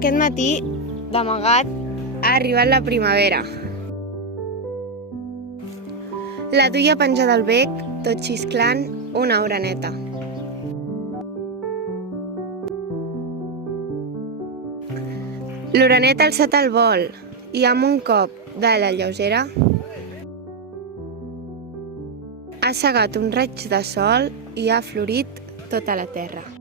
Aquest matí, d'amagat, ha arribat la primavera. La duia penjada al bec, tot xisclant, una oreneta. L'oreneta ha alçat el vol i amb un cop d'ala lleugera ha segat un raig de sol i ha florit tota la terra.